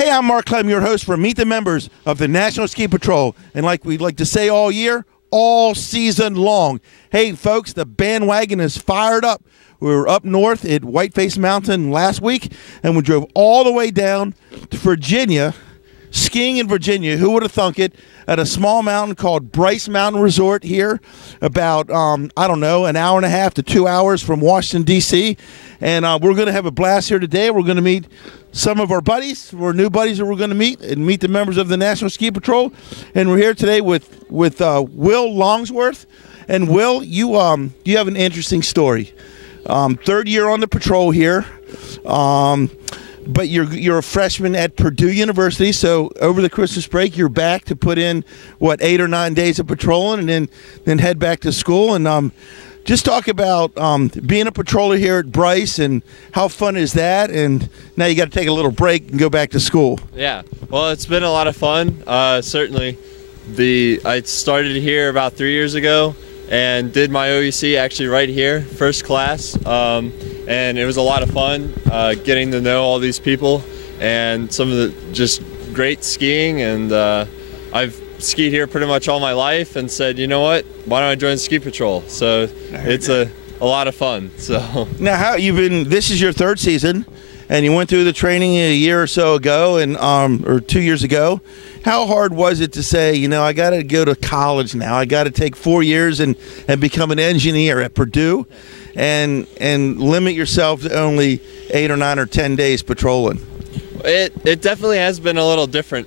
Hey, I'm Mark Clem, your host for Meet the Members of the National Ski Patrol. And like we like to say all year, all season long. Hey, folks, the bandwagon is fired up. We were up north at Whiteface Mountain last week, and we drove all the way down to Virginia, skiing in Virginia. Who would have thunk it? At a small mountain called Bryce Mountain Resort here, about, I don't know, an hour and a half to 2 hours from Washington, D.C. And we're going to have a blast here today. We're going to meet some of our buddies, our new buddies that we're going to meet, and meet the members of the National Ski Patrol. And we're here today with Will Longsworth. And Will, you have an interesting story. Third year on the patrol here. But you're a freshman at Purdue University, so over the Christmas break you're back to put in what 8 or 9 days of patrolling, and then head back to school. And just talk about being a patroller here at Bryce and how fun is that? And now you got to take a little break and go back to school. Yeah, well, it's been a lot of fun. Certainly, I started here about 3 years ago and did my OEC actually right here, first class. And it was a lot of fun getting to know all these people and some of the just great skiing. And I've skied here pretty much all my life and said, you know what, why don't I join Ski Patrol? So it's a lot of fun. So now, how you've been? This is your third season, and you went through the training a year or so ago, and or 2 years ago. How hard was it to say, you know, I got to go to college now. I got to take 4 years and become an engineer at Purdue, and limit yourself to only 8 or 9 or 10 days patrolling? It definitely has been a little different.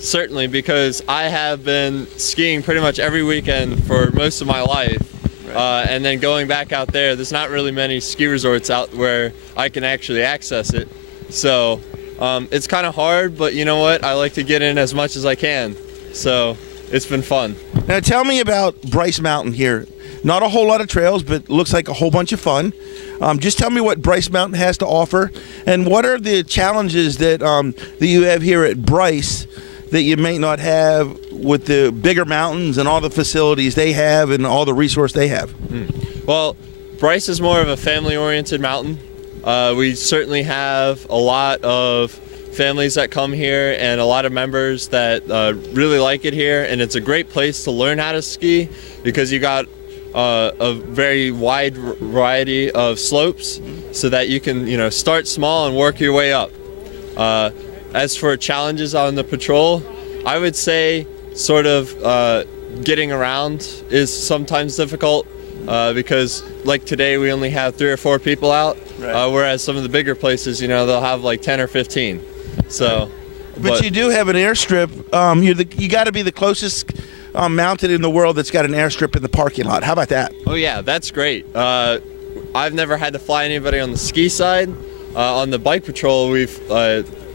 Certainly, because I have been skiing pretty much every weekend for most of my life. Right. And then going back out there's not really many ski resorts out where I can actually access it. So it's kind of hard, but you know what? I like to get in as much as I can. So it's been fun. Now tell me about Bryce Mountain here. Not a whole lot of trails, but looks like a whole bunch of fun. Just tell me what Bryce Mountain has to offer, and what are the challenges that you have here at Bryce that you may not have with the bigger mountains and all the facilities they have and all the resource they have? Well, Bryce is more of a family-oriented mountain. We certainly have a lot of families that come here and a lot of members that really like it here, and it's a great place to learn how to ski because you got a very wide variety of slopes so that you can start small and work your way up. As for challenges on the patrol, I would say sort of getting around is sometimes difficult because like today we only have 3 or 4 people out, right. Whereas some of the bigger places, they'll have like 10 or 15. So, but you do have an airstrip. You got to be the closest mountain in the world that's got an airstrip in the parking lot. How about that? Oh yeah, that's great. I've never had to fly anybody on the ski side. On the bike patrol,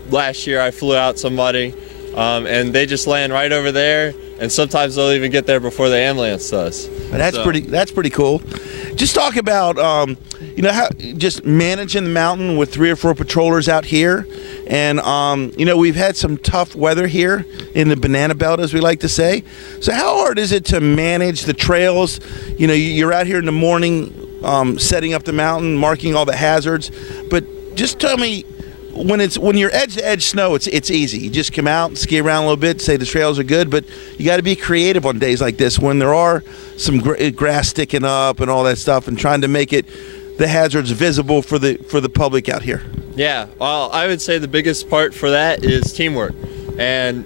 last year I flew out somebody, and they just land right over there, and sometimes they'll even get there before the ambulance does. That's pretty cool. Just talk about how just managing the mountain with 3 or 4 patrollers out here, and we've had some tough weather here in the banana belt, as we like to say. So how hard is it to manage the trails? You're out here in the morning setting up the mountain, marking all the hazards, but just tell me, when you're edge to edge snow, it's easy. You just come out and ski around a little bit, say the trails are good, but you got to be creative on days like this when there are some grass sticking up and all that stuff, and trying to make the hazards visible for the public out here. Yeah, well, I would say the biggest part for that is teamwork, and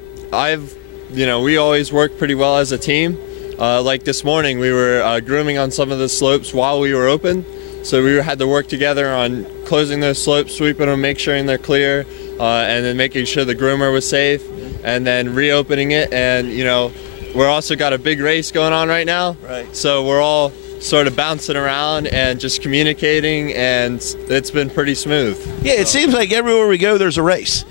we always work pretty well as a team. Like this morning, we were grooming on some of the slopes while we were open. So we had to work together on closing those slopes, sweeping them, make sure they're clear, and then making sure the groomer was safe, and then reopening it. And we're also got a big race going on right now. Right. So we're all sort of bouncing around and just communicating, and it's been pretty smooth. Yeah, it seems like everywhere we go, there's a race.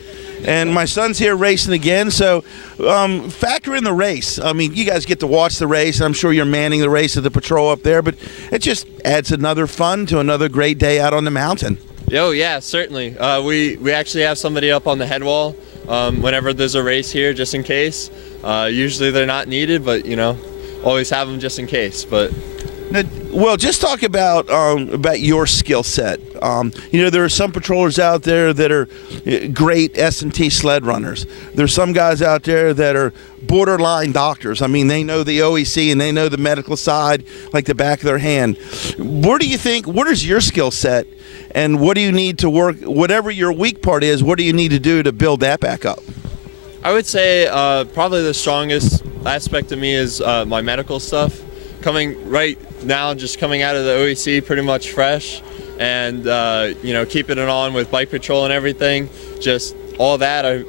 And my son's here racing again, so factor in the race. I mean, you guys get to watch the race. I'm sure you're manning the race of the patrol up there, but it just adds another fun to another great day out on the mountain. Oh, yeah, certainly. We actually have somebody up on the head wall whenever there's a race here, just in case. Usually they're not needed, but, always have them just in case. But Now, well, just talk about your skill set. There are some patrollers out there that are great S&T sled runners. There's some guys out there that are borderline doctors. I mean, they know the OEC and they know the medical side like the back of their hand. What is your skill set, and what do you need to work, whatever your weak part is, what do you need to do to build that back up? I would say probably the strongest aspect of me is my medical stuff. Just coming out of the OEC pretty much fresh, and keeping it on with bike patrol and everything, just all that, I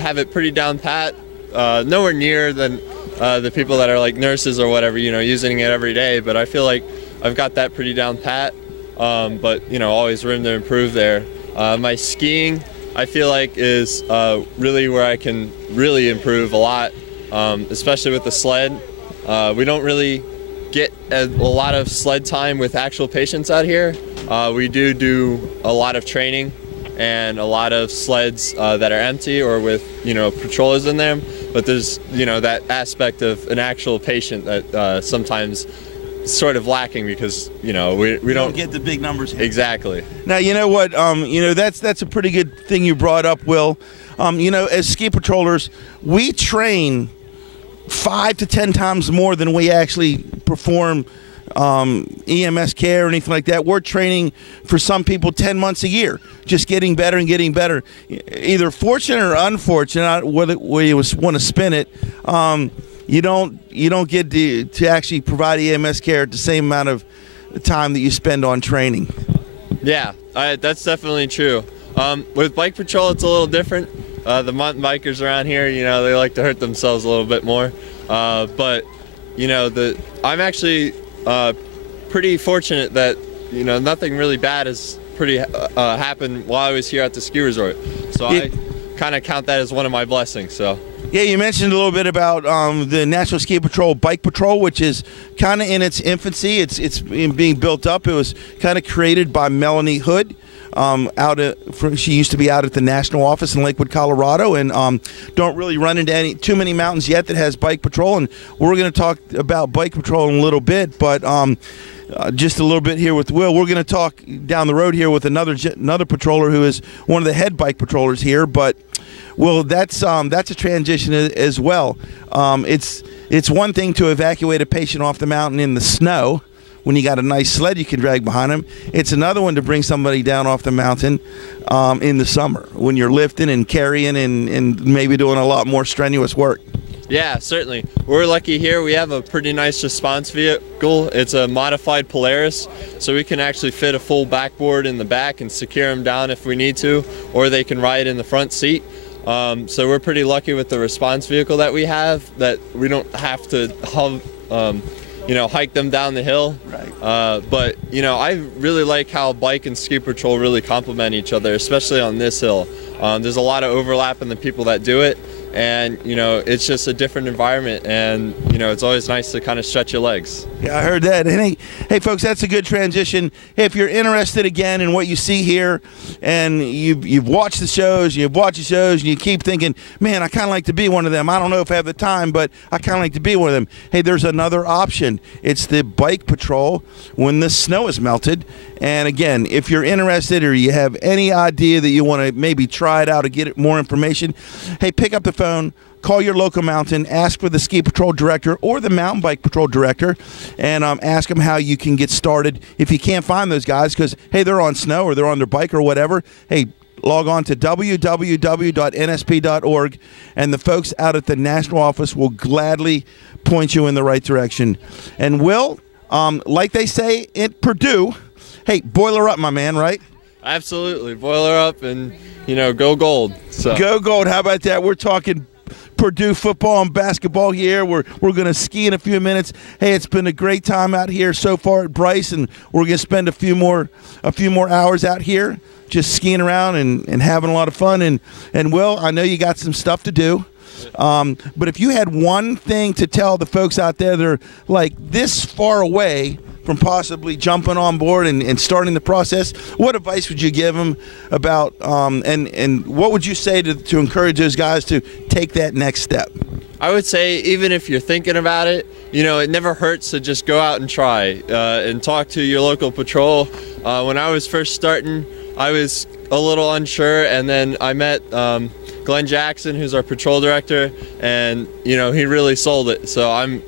have it pretty down pat. Nowhere near than the people that are like nurses or whatever, using it every day, but I feel like I've got that pretty down pat, but always room to improve there. My skiing, I feel like, is really where I can really improve a lot, especially with the sled. We don't really get a lot of sled time with actual patients out here. We do a lot of training and a lot of sleds that are empty or with patrollers in them, but there's that aspect of an actual patient that sometimes sort of lacking because we don't get the big numbers here. Exactly. Now you know what, that's a pretty good thing you brought up, Will. As ski patrollers, we train 5 to 10 times more than we actually perform EMS care or anything like that. We're training, for some people, 10 months a year, just getting better and getting better. Either fortunate or unfortunate, whether you want to spin it, you don't get to actually provide EMS care at the same amount of time that you spend on training. Yeah, that's definitely true. With bike patrol, it's a little different. The mountain bikers around here, they like to hurt themselves a little bit more. But I'm actually pretty fortunate that nothing really bad has happened while I was here at the ski resort. So I kind of count that as one of my blessings. So. Yeah, you mentioned a little bit about the National Ski Patrol Bike Patrol, which is kind of in its infancy. It's being built up. It was kind of created by Melanie Hood. She used to be out at the national office in Lakewood, Colorado, and don't really run into too many mountains yet that has bike patrol. And we're going to talk about bike patrol in a little bit, but just a little bit here with Will. We're going to talk down the road here with another patroller who is one of the head bike patrollers here. But Will, that's a transition as well. It's one thing to evacuate a patient off the mountain in the snow, when you got a nice sled you can drag behind them. It's another one to bring somebody down off the mountain in the summer when you're lifting and carrying and maybe doing a lot more strenuous work. Yeah, certainly. We're lucky here. We have a pretty nice response vehicle. It's a modified Polaris, so we can actually fit a full backboard in the back and secure them down if we need to, or they can ride in the front seat. So we're pretty lucky with the response vehicle that we have, that we don't have to hike them down the hill. Right. But I really like how bike and ski patrol really complement each other, especially on this hill. There's a lot of overlap in the people that do it, and it's just a different environment, and it's always nice to kind of stretch your legs. Yeah, I heard that. And hey folks, that's a good transition. Hey, if you're interested again in what you see here, and you've watched the shows, and you keep thinking, man, I kind of like to be one of them. I don't know if I have the time, but I kind of like to be one of them. Hey, there's another option. It's the bike patrol when the snow is melted. And again, if you're interested or you have any idea that you want to maybe try it out to get more information, hey, pick up the phone, call your local mountain, ask for the ski patrol director or the mountain bike patrol director, and ask them how you can get started. If you can't find those guys because, hey, they're on snow or they're on their bike or whatever, hey, log on to www.nsp.org, and the folks out at the national office will gladly point you in the right direction. And Will, like they say at Purdue, hey, boil her up, my man, right? Absolutely. Boil her up and, go gold. So. Go gold. How about that? We're talking Purdue football and basketball here. We're going to ski in a few minutes. Hey, it's been a great time out here so far at Bryce, and we're going to spend a few more hours out here just skiing around and having a lot of fun. And Will, I know you got some stuff to do. But if you had one thing to tell the folks out there that are like this far away from possibly jumping on board and starting the process, what advice would you give them about and what would you say to encourage those guys to take that next step? I would say even if you're thinking about it, it never hurts to just go out and try and talk to your local patrol. When I was first starting, I was a little unsure, and then I met Glenn Jackson, who's our patrol director, and he really sold it. So I'm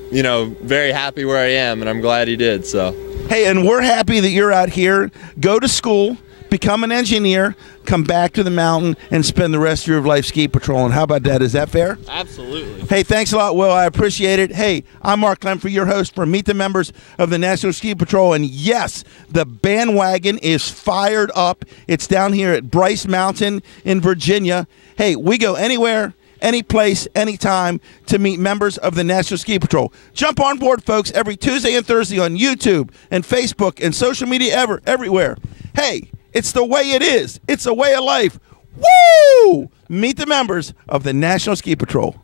very happy where I am, and I'm glad he did. So hey, and we're happy that you're out here. Go to school, become an engineer, come back to the mountain, and spend the rest of your life ski patrolling. How about that? Is that fair? Absolutely. Hey, thanks a lot, Will. I appreciate it. Hey, I'm Mark Lemfrey, your host for Meet the Members of the National Ski Patrol. And yes, the bandwagon is fired up. It's down here at Bryce Mountain in Virginia. Hey, we go anywhere, any place, anytime to meet members of the National Ski Patrol. Jump on board, folks, every Tuesday and Thursday on YouTube and Facebook and social media everywhere. Hey, it's the way it is. It's a way of life. Woo! Meet the members of the National Ski Patrol.